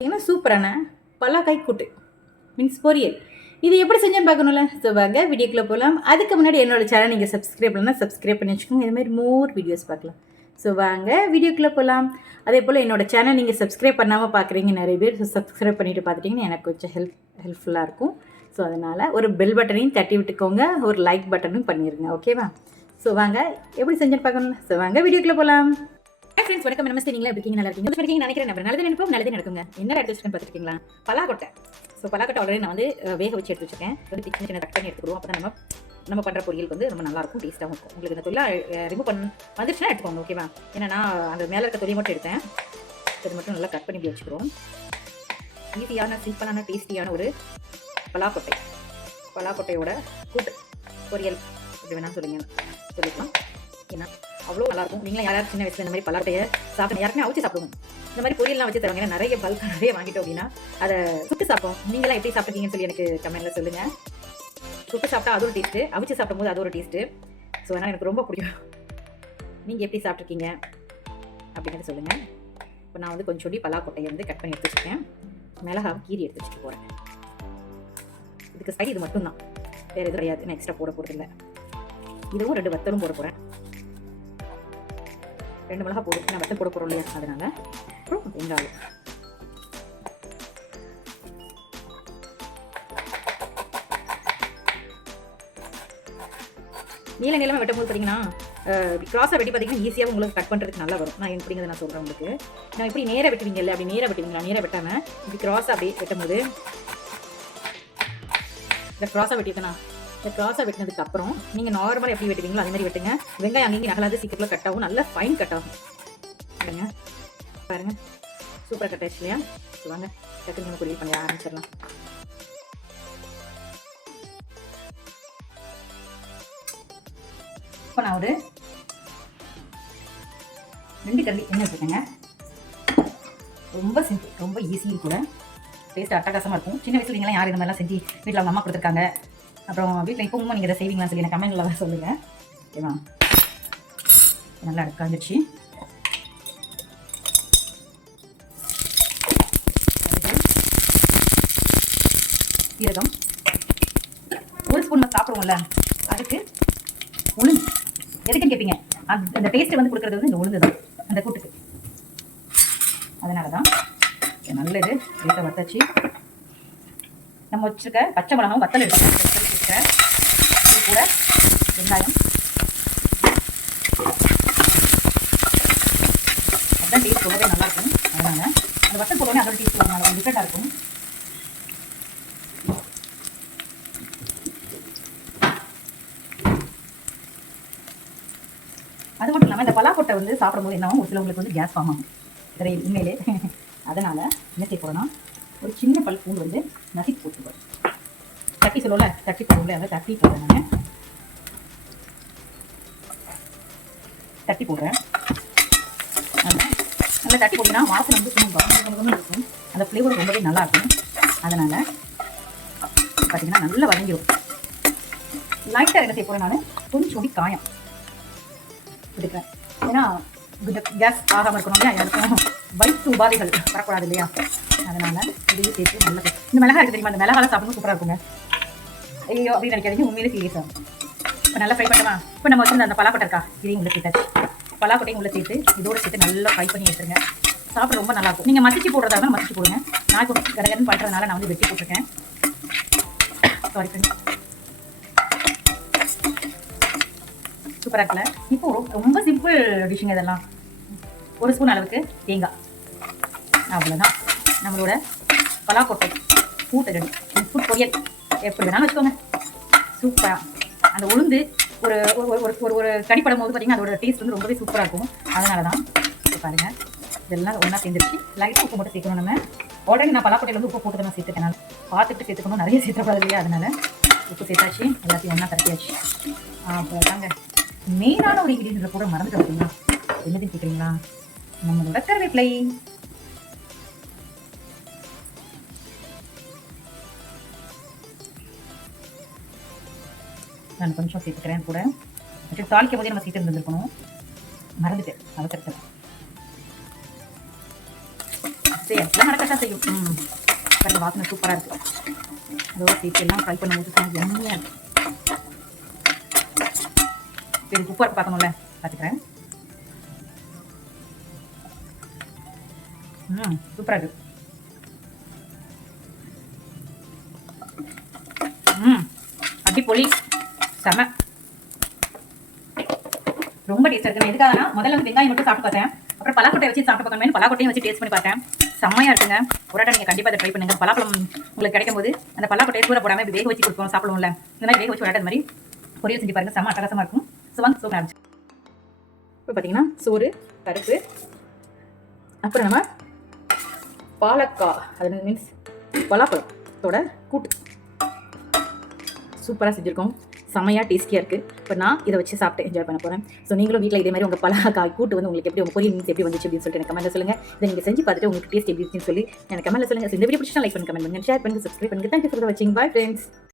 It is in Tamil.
பார்த்தீங்கன்னா சூப்பரான பலாக்காய் கூட்டு மீன்ஸ் பொரியல். இது எப்படி செஞ்சேன்னு பார்க்கணும்ல. ஸோ வாங்க வீடியோக்குள்ளே போகலாம். அதுக்கு முன்னாடி என்னோட சேனல் நீங்கள் சப்ஸ்கிரைப் பண்ணலாம், சப்ஸ்கிரைப் பண்ணி வச்சுக்கோங்க. இதுமாதிரி மோர் வீடியோஸ் பார்க்கலாம். ஸோ வாங்க வீடியோக்குள்ளே போகலாம். அதே போல் என்னோட சேனல் நீங்கள் சப்ஸ்கிரைப் பண்ணாமல் பார்க்குறீங்க நிறைய பேர். ஸோ சப்ஸ்கிரைப் பண்ணிவிட்டு பார்த்துட்டிங்கன்னா எனக்கு கொஞ்சம் ஹெல்ப்ஃபுல்லாக இருக்கும். ஸோ அதனால் ஒரு பெல் பட்டனையும் தட்டி விட்டுக்கோங்க, ஒரு லைக் பட்டனும் பண்ணிடுங்க. ஓகேவா? ஸோ வாங்க எப்படி செஞ்சுன்னு பார்க்கணும்ல. ஸோ வாங்க வீடியோக்குள்ளே போகலாம். ஃப்ரெண்ட்ஸ் வணக்கம், நமஸ்தே. நீங்களா எப்படி இருக்கீங்க? நல்லா இருக்கீங்க? இருக்கீங்க நினைக்கிறேன். நம்ம நல்லது நினைப்போம், நல்லதே நடக்குங்க. என்ன எடுத்து வச்சுக்கேன் பார்த்துருக்கீங்களா? பலாக்கொட்டை. ஸோ பலாக்கொட்டை ஆல்ரெடி நான் வந்து வேக வச்சு எடுத்து வச்சுருக்கேன். வந்து சின்ன சின்ன கட் பண்ணி எடுத்துக்கிடுவோம். அப்போ தான் நம்ம பண்ணுற பொரியல் வந்து ரொம்ப நல்லாயிருக்கும், டேஸ்ட்டாகவும் இருக்கும். உங்களுக்கு இந்த தொழிலாக ரிமூவ் வந்துச்சுன்னா எடுத்துக்கோங்க. ஓகேவா? ஏன்னா நான் அந்த மேலே இருக்க தொழில் மட்டும் எடுத்தேன். இது மட்டும் நல்லா கட் பண்ணி இப்படி வச்சுக்கிறோம். ஈஸியான சிம்பிளான டேஸ்டியான ஒரு பலாக்கொட்டையோட கூட்டு பொரியல் எப்படி வேணால் சொல்லிக்கலாம். ஏன்னா அவ்வளோ நல்லாயிருக்கும். நீங்களும் யாராவது சின்ன வயசில் இந்த மாதிரி பலாட்டையை சாப்பிட்டு யாருக்குமே அவிச்சு சாப்பிடுவோம். இந்த மாதிரி பொரியல்லாம் வச்சு தருவாங்க. நிறைய பல்காக நிறைய வாங்கிட்டோம் அப்படின்னா அதை சுட்டு சாப்பிடுவோம். நீங்களாம் எப்படி சாப்பிட்ருக்கீங்கன்னு சொல்லி எனக்கு கமெண்ட்டில் சொல்லுங்கள். சுட்டு சாப்பிட்டா அது ஒரு டேஸ்ட்டு, அவிச்சு சாப்பிடும்போது அது ஒரு டேஸ்ட்டு. ஸோ அதனால் எனக்கு ரொம்ப பிடிக்கும். நீங்கள் எப்படி சாப்பிட்ருக்கீங்க அப்படிங்கிறத சொல்லுங்கள். இப்போ நான் வந்து கொஞ்சம் சொல்லி பலாக்கொட்டையை வந்து கட் பண்ணி எடுத்து வச்சுருக்கேன். மிளகாவை கீரி எடுத்து வச்சுட்டு போகிறேன். இதுக்கு சைடு இது மட்டும்தான், வேறு எதுவும் கிடையாது. நான் எக்ஸ்ட்ரா போட போகிறது இல்லை. இதுவும் 2 வத்தலும் போட போகிறேன். 2 மிளகா போடும், நான் வத்தல் போட போகிறோம் இல்லையா, அதனால. அப்புறம் வெங்காயம். நீளமாக வெட்டும் போது பார்த்தீங்கன்னா கிராஸாக வெட்டி பார்த்தீங்கன்னா ஈஸியாக உங்களுக்கு கட் பண்ணுறதுக்கு நல்லா வரும். நான் எப்படிங்கிறத நான் சொல்கிறேன் உங்களுக்கு. நான் இப்படி நேராக வெட்டுவீங்க இல்லை, அப்படி நேராக வெட்டுவீங்களா? நேராக வெட்டாமல் இப்படி கிராஸாக அப்படியே வெட்டும் போது இந்த கிராஸாக வெட்டியிருக்கேண்ணா. இந்த கிராஸாக வெட்டினதுக்கு அப்புறம் நீங்கள் நார்மலாக எப்படி வெட்டுவீங்களோ அதே மாதிரி வெட்டுங்க. வெங்காயம் அங்கேயும் நகலாது சீக்கிரத்தில் கட் ஆகும், நல்லா ஃபைன் கட் ஆகும். பாருங்க பாருங்க, சூப்பராக கட் ஆயிடுச்சு இல்லையா? வாங்க டக்குன்னு நம்ம பொரியல் பண்ணி ஆரம்பிச்சிடலாம். இப்போ நான் ஒரு 2 கரண்டி எண்ணெய் வச்சுருக்கேங்க. ரொம்ப சிம்பிள், ரொம்ப ஈஸியும் கூட, டேஸ்ட் அட்டகாசமாக இருக்கும். சின்ன வயசுல நீங்களாம் யார் இந்த மாதிரிலாம் செஞ்சு வீட்டில் அவங்க அம்மா கொடுத்துருக்காங்க, அப்புறம் வீட்டில் இப்பவும் நீங்கள் இதை செய்வீங்களான்னு சொல்லி எனக்கு கமெண்ட்டில் சொல்லுங்கள். ஓகேவா? நல்லா அடுக்காந்துச்சு. சீரகம் 1 ஸ்பூன் நம்ம சாப்பிடுவோம்ல, அதுக்கு உளுந்து. எதுக்குன்னு கேட்பீங்க, அந்த டேஸ்ட்டை வந்து கொடுக்குறது வந்து இந்த உளுந்து தான் அந்த கூட்டுக்கு. அதனால தான் நல்லது. வீட்டை வத்தாச்சு. நம்ம வச்சுருக்க பச்சை மிளகாவும் வத்தல் எடுத்துக்கிறேன். இது கூட வெங்காயம். அதுதான் டேஸ்ட் ரொம்பவே நல்லாயிருக்கும். அதனால அந்த வத்தல் போட்டோன்னே அதோட டேஸ்ட் கொஞ்சம் டிஃப்ரெண்ட்டாக இருக்கும். அது மட்டும் இல்லாமல் இந்த பலாக்கொட்டை வந்து சாப்பிடும்போது என்ன ஆகும், ஒரு சிலவங்களுக்கு வந்து கேஸ் ஃபார்ம் ஆகும் உண்மையிலே. அதனால் என்ன செய்ய போகிறோன்னா, ஒரு சின்ன பல் பூண்டு வந்து நசுக்கி போட்டுருவோம். தட்டி சொல்லுவோம்ல, தட்டி போடுவோம்ல, அதை தட்டி போடுறேன். நான் தட்டி போடுறேன். நல்லா தட்டி போட்டிங்கன்னா வாசனை வந்து சும்மா இருக்கும், அந்த ஃப்ளேவர் ரொம்பவே நல்லாயிருக்கும். அதனால் பார்த்தீங்கன்னா நல்லா வதங்கிடும். லைட்டாக என்ன செய்ய போகிறேன், நான் கொஞ்சம் காயம் எடுக்கிறேன். ஏன்னா கேஸ் ஆகாமல் இருக்கணும் இல்லையா, யாருக்கும் வயிற்று உபாதைகள் வரக்கூடாது இல்லையா, அதனால் இதையும் சேர்த்து நல்லா. இந்த மிளகா இருக்குது தெரியுமா, அந்த மிளகாலாம் சாப்பிடும் சூப்பராக இருக்குங்க. ஐயோ அப்படின்னு நினைக்காதீங்க, உண்மையிலே சீரியஸாக இருக்கும். இப்போ நல்லா ஃப்ரை பண்ணுமா. இப்போ நம்ம வச்சுருந்த அந்த பலாக்கொட்டை இருக்கா, இதையும் உள்ள சேர்த்தாச்சு. பலாக்கொட்டையும் உள்ள சேர்த்து இதோடு சேர்த்து நல்லா ஃப்ரை பண்ணி எடுத்துருங்க. சாப்பிட ரொம்ப நல்லாயிருக்கும். நீங்கள் மசிச்சு போடுறதா தான் மசிச்சு போடுங்க. நான் இப்போ கடகன்னு பண்ணுறதுனால நான் வந்து வெட்டி போட்டிருக்கேன். Sorry friends. சூப்பராக இருக்குல்ல. இப்போ ரொம்ப சிம்பிள் டிஷ்ஷுங்க இதெல்லாம். 1 ஸ்பூன் அளவுக்கு தேங்காய், அவ்வளோதான். நம்மளோட பலாக்கொட்டை கூட்டு ரெடி. ஃபுட் பொரியல் எப்படி வேணாலும் வச்சுக்கோங்க. சூப்பராக அந்த உளுந்து ஒரு ஒரு ஒரு கடிப்படும் போது பார்த்தீங்கன்னா அதோட டேஸ்ட் வந்து ரொம்பவே சூப்பராக இருக்கும். அதனால தான் இப்போ பாருங்கள் இதெல்லாம் ஒன்றா சேர்ந்துருச்சு. லைட்டாக உப்பு மட்டும் சேர்க்கணும். நம்ம ஆல்ரெடி நான் பலாக்கொட்டையில் வந்து உப்பு போட்டு நான் சேர்த்துக்கேன். பார்த்துட்டு சேர்த்துக்கணும், நிறைய சேர்த்துக்கூடாது இல்லையா, அதனால் உப்பு சேர்த்தாச்சு. எல்லாத்தையும் ஒன்றா கரைச்சாச்சு. அப்போ தாங்க மெயினான ஒரு இன்க்ரீடியன்ட் கூட மறந்துட்டு பார்த்தீங்களா, என்னதுன்னு கேட்குறீங்களா, நம்மளோட கருவேப்பிலை. நான் கொஞ்சம் சேர்த்துக்கிறேன் கூட. தாளிக்கும் போதே நம்ம சேர்த்து இருந்துருக்கணும், மறந்துட்டேன் அவசரத்தில். சரி, எல்லாம் நடக்க வரதான் செய்யும். பாருங்க வாசனை சூப்பராக இருக்குது. அதோட சேர்த்து எல்லாம் ஃப்ரை பண்ணும்போது எம்மையாக இருக்குது. சரி உப்பு வரப்பு பார்க்கணும்ல, பார்த்துக்கிறேன். சூப்பராக இருக்குது. அப்படி பொலி செம, ரொம்ப டேஸ்ட்டாக இருக்குது. எதுக்காகனா முதல்ல வந்து வெங்காயம் மட்டும் சாப்பிட்டு பார்த்தேன், அப்புறம் பலாக்கொட்டையை வச்சு சாப்பிட்டு பார்க்கணும், பலாக்கொட்டையும் வச்சு டேஸ்ட் பண்ணி பார்த்தேன். செம்மையாக இருக்குங்க. ஒரு இடம் நீங்கள் கண்டிப்பாக அதை ட்ரை பண்ணுங்கள். பலாப்பழம் உங்களுக்கு கிடைக்கும் போது அந்த பலாக்கொட்டையை கூட போடாமல் இப்படி வேக வச்சு கொடுப்போம், சாப்பிடுவோம்ல, இந்த மாதிரி வேக வச்சு விளையாட்டு மாதிரி பொரியல் செஞ்சு பாருங்கள். செம்ம அட்டகாசமாக இருக்கும். ஸோ வாங்க சூப்பராக இருந்துச்சு. இப்போ பார்த்தீங்கன்னா சோறு, பருப்பு, அப்புறம் நம்ம பாலக்காய், அது மீன்ஸ் பலாப்பழத்தோட கூட்டு சூப்பராக செஞ்சுருக்கோம். செம்மையாக டேஸ்டியாக இருக்குது. இப்போ நான் இதை வச்சு சாப்பிட்டு என்ஜாய் பண்ண போகிறேன். ஸோ நீங்களும் வீட்டில் இதே மாதிரி உங்கள் பலாக்காய் கூட்டு வந்து உங்களுக்கு எப்படி, உங்கள் பொரியல் மீன்ஸ் எப்படி வந்துச்சு அப்படின்னு சொல்லிட்டு எனக்கு கமெண்ட்டில் சொல்லுங்கள். இதை நீங்கள் செஞ்சு பார்த்துட்டு உங்களுக்கு டேஸ்ட் எப்படி இருக்குன்னு சொல்லி எனக்கு கமெண்ட்டில் சொல்லுங்கள். இந்த வீடியோ பிடிச்சா லைக் பண்ணி கமெண்ட் பண்ணுங்கள், ஷேர் பண்ணுங்கள், சப்ஸ்கிரைப் பண்ணுங்கள். தேங்க்யூ ஃபார் வாட்சிங். Bye friends.